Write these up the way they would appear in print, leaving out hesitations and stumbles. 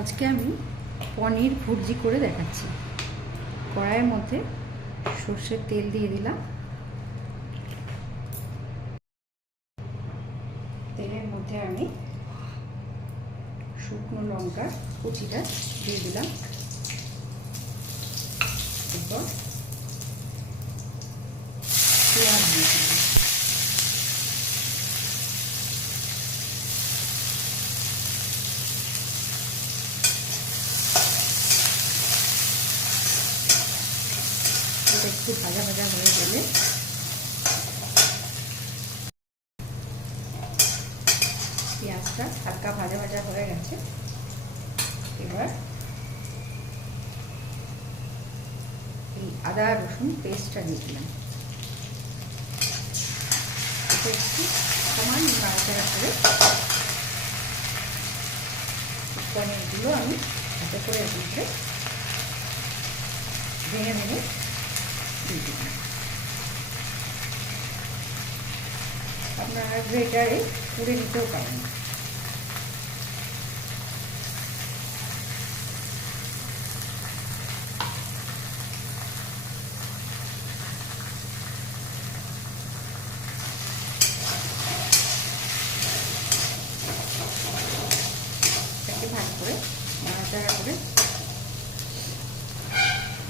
আজকে আমি পনির ভুর্জি করে দেখাচ্ছি। কড়াইয়ের মধ্যে সর্ষের তেল দিয়ে দিলাম। তেলের মধ্যে আমি শুকনো লঙ্কা কুচিটা দিয়ে দিলাম। এরপর পেঁয়াজ দিয়ে দিলাম। একটু ভাজা ভাজা হয়ে গেলে পেঁয়াজটা হালকা ভাজা ভাজা হয়ে গেছে। এবার এই আদা রসুন পেস্টটা দিয়ে দিলাম। এটা একটু সমান নাড়াচাড়া করে পনিরগুলো আমি হাতে করে দিতে ভেঙে ভেঙে দিয়ে দিলাম। আপনারা গ্রেটারে পুড়ে নিতেও পারেন। এটাকে ভাগ করে নাড়াচাড়া করে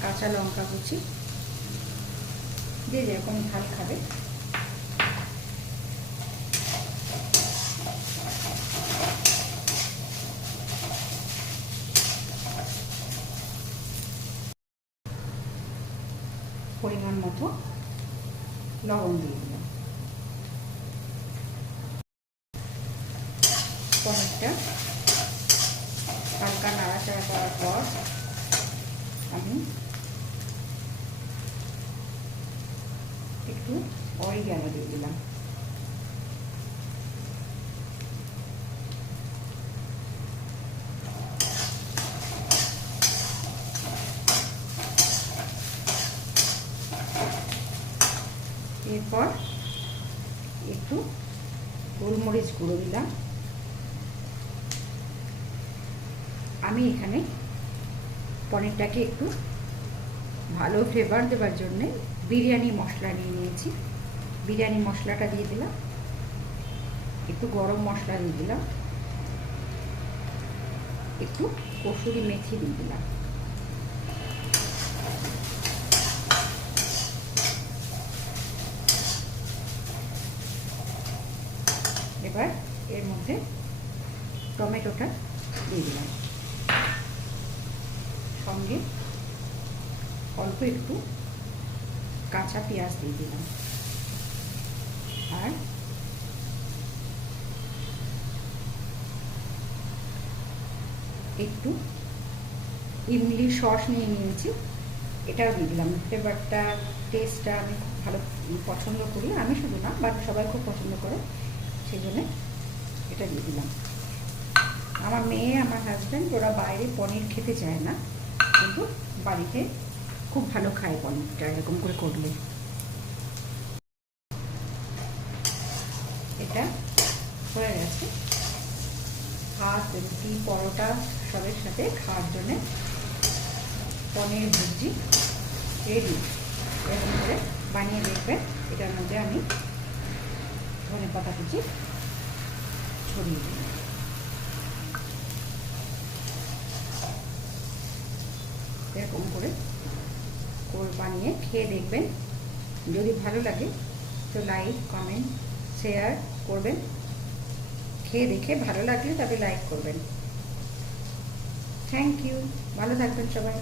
কাঁচা লঙ্কা কুচি যে যেরকম ঝাল খাবে পরিমাণ মতো লবণ দিয়ে দিলাম। পনিরটা হালকা নাড়াচাড়া করার পর আমি একটু অরিগ্যানো দিয়ে দিলাম। এরপর একটু গোলমরিচ গুঁড়ো দিলাম। আমি এখানে পনিরটাকে একটু ভালো ফ্লেভার দেওয়ার জন্য বিরিয়ানি মশলা নিয়ে নিয়েছি। বিরিয়ানি মশলাটা দিয়ে দিলাম। একটু গরম মশলা দিয়ে দিলাম। একটু কসুরি মেথি দিয়ে দিলাম। এবার এর মধ্যে টমেটোটা দিয়ে দিলাম। সঙ্গে অল্প একটু কাঁচা পেঁয়াজ দিয়ে দিলাম। আর একটু ইমলি সস নিয়ে নিয়েছি, এটাও দিয়ে দিলাম। ফ্লেভারটা টেস্টটা আমি খুব ভালো পছন্দ করি। আমি শুধু না, বাকি সবাই খুব পছন্দ করে, সেই জন্যে এটা দিয়ে দিলাম। আমার মেয়ে, আমার হাজব্যান্ড, ওরা বাইরে পনির খেতে চায় না, কিন্তু বাড়িতে খুব ভালো খায় পনিরটা এরকম করে করলে। এটা হয়ে গেছে। ভাত, রুটি, পরোটা সবের সাথে খাওয়ার জন্যে পনির ভুর্জি রেডি। এরকম করে বানিয়ে দেখবেন। এটার মধ্যে আমি ধনেপাতা কুচি ছড়িয়ে দিই। এরকম করে বানিয়ে খেয়ে দেখবেন। যদি ভালো লাগে তো লাইক, কমেন্ট, শেয়ার করবেন। খেয়ে দেখে ভালো লাগলে তবে লাইক করবেন। Thank you. ভালো থাকবেন সবাই।